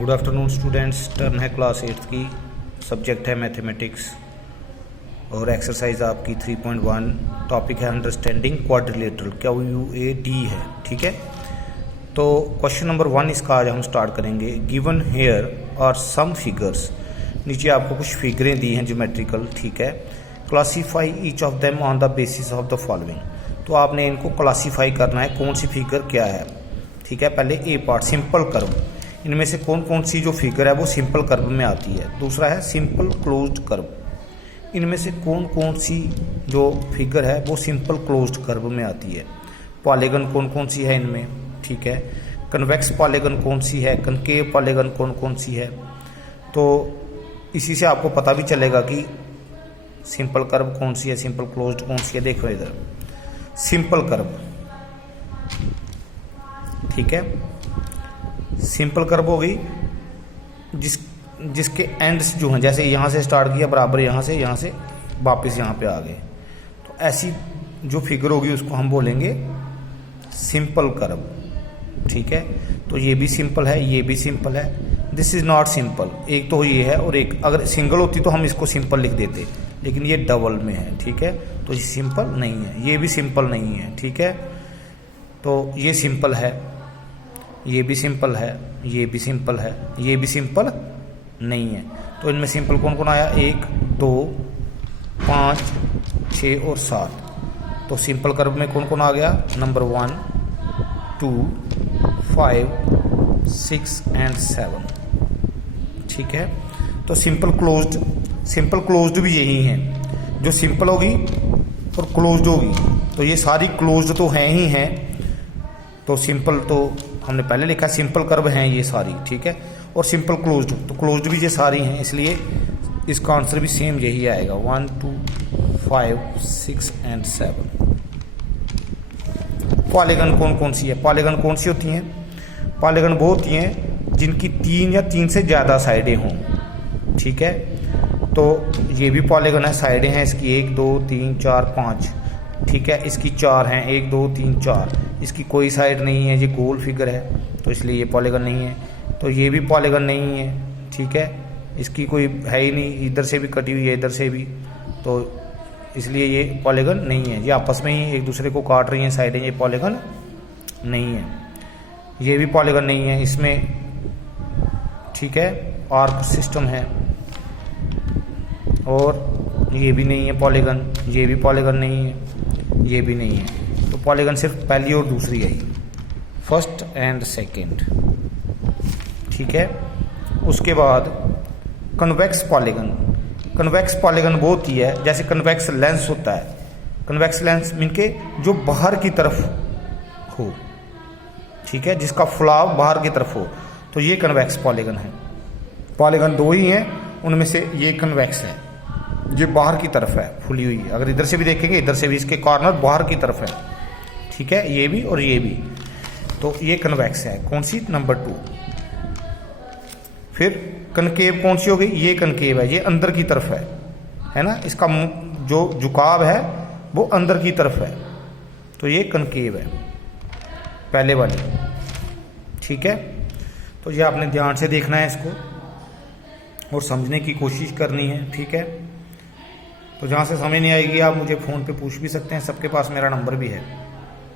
Good afternoon students. Turn है class 8 की, subject है मैथमेटिक्स और एक्सरसाइज आपकी 3.1। टॉपिक है अंडरस्टैंडिंग क्वाड्रिलेटरल, QUAD है। ठीक है, तो क्वेश्चन नंबर 1 इसका आज हम स्टार्ट करेंगे। Given here are some figures, नीचे आपको कुछ फिगरें दी हैं ज्योमेट्रिकल। ठीक है, classify each of them on the basis of the following, तो आपने इनको क्लासीफाई करना है कौन सी फिगर क्या है। ठीक है, पहले ए पार्ट सिंपल कर्व, इनमें से कौन कौन सी जो फिगर है वो सिंपल कर्व में आती है। दूसरा है सिंपल क्लोज्ड कर्व, इनमें से कौन कौन सी जो फिगर है वो सिंपल क्लोज्ड कर्व में आती है। पॉलीगन कौन कौन सी है इनमें। ठीक है, कन्वेक्स पॉलीगन कौन सी है, कनकेव पॉलीगन कौन कौन सी है। तो इसी से आपको पता भी चलेगा कि सिंपल कर्व कौन सी है, सिंपल क्लोज्ड कौन सी है। देखो इधर सिंपल कर्व, ठीक है, सिंपल कर्व हो गई जिसके एंड्स जो हैं, जैसे यहाँ से स्टार्ट किया बराबर यहाँ से वापस यहाँ पे आ गए, तो ऐसी जो फिगर होगी उसको हम बोलेंगे सिंपल कर्व। ठीक है, तो ये भी सिंपल है, ये भी सिंपल है। दिस इज नॉट सिंपल, एक तो ये है और एक अगर सिंगल होती तो हम इसको सिंपल लिख देते, लेकिन ये डबल में है। ठीक है, तो ये सिंपल नहीं है, ये भी सिंपल नहीं है। ठीक है, तो ये सिंपल है, ये भी सिंपल है, ये भी सिंपल है, ये भी सिंपल नहीं है। तो इनमें सिंपल कौन कौन आया, 1 2 5 6 और 7। तो सिंपल कर्व में कौन कौन आ गया, नंबर 1 2 5 6 एंड 7। ठीक है, तो सिंपल क्लोज्ड भी यही है, जो सिंपल होगी और क्लोज्ड होगी, तो ये सारी क्लोज्ड तो हैं ही हैं। तो सिंपल तो हमने पहले लिखा, सिंपल कर्व हैं ये सारी। ठीक है, और सिंपल क्लोज्ड, तो क्लोज्ड भी ये सारी हैं, इसलिए इसका आंसर भी सेम यही आएगा, 1 2 5 6 एंड 7। पॉलीगन कौन कौन सी है, पॉलीगन कौन सी होती हैं, पॉलीगन वो होती हैं जिनकी 3 या 3 से ज़्यादा साइडें हों। ठीक है, तो ये भी पॉलीगन है, साइडें हैं इसकी 1 2 3 4 5। ठीक है, इसकी 4 हैं, 1 2 3 4। इसकी कोई साइड नहीं है, ये गोल फिगर है, तो इसलिए ये पॉलीगन नहीं है। तो ये भी पॉलीगन नहीं है। ठीक है, इसकी कोई है ही नहीं, इधर से भी कटी हुई है, इधर से भी, तो इसलिए ये पॉलीगन नहीं है। ये आपस में ही एक दूसरे को काट रही हैं साइडें, ये पॉलीगन नहीं है। ये भी पॉलीगन नहीं है इसमें। ठीक है, आर्क सिस्टम है, और ये भी नहीं है पॉलीगन, ये भी पॉलीगन नहीं है, ये भी नहीं है। तो पॉलीगन सिर्फ पहली और दूसरी है, फर्स्ट एंड सेकंड। ठीक है, उसके बाद कन्वेक्स पॉलीगन, कन्वेक्स पॉलीगन वो होती है जैसे कन्वेक्स लेंस होता है, कन्वेक्स लेंस मीन के जो बाहर की तरफ हो। ठीक है, जिसका फुलाव बाहर की तरफ हो, तो ये कन्वेक्स पॉलीगन है। पॉलीगन 2 ही हैं, उनमें से ये कन्वेक्स है, ये बाहर की तरफ है फुली हुई। अगर इधर से भी देखेंगे, इधर से भी इसके कॉर्नर बाहर की तरफ है। ठीक है, ये भी और ये भी, तो ये कन्वेक्स है। कौन सी, नंबर 2। फिर कनकेव कौन सी हो गई, ये कनकेव है, ये अंदर की तरफ है ना, इसका जो झुकाव है वो अंदर की तरफ है, तो ये कनकेव है पहले वाली। ठीक है, तो ये आपने ध्यान से देखना है इसको और समझने की कोशिश करनी है। ठीक है, तो जहाँ से समझ नहीं आएगी आप मुझे फ़ोन पे पूछ भी सकते हैं, सबके पास मेरा नंबर भी है।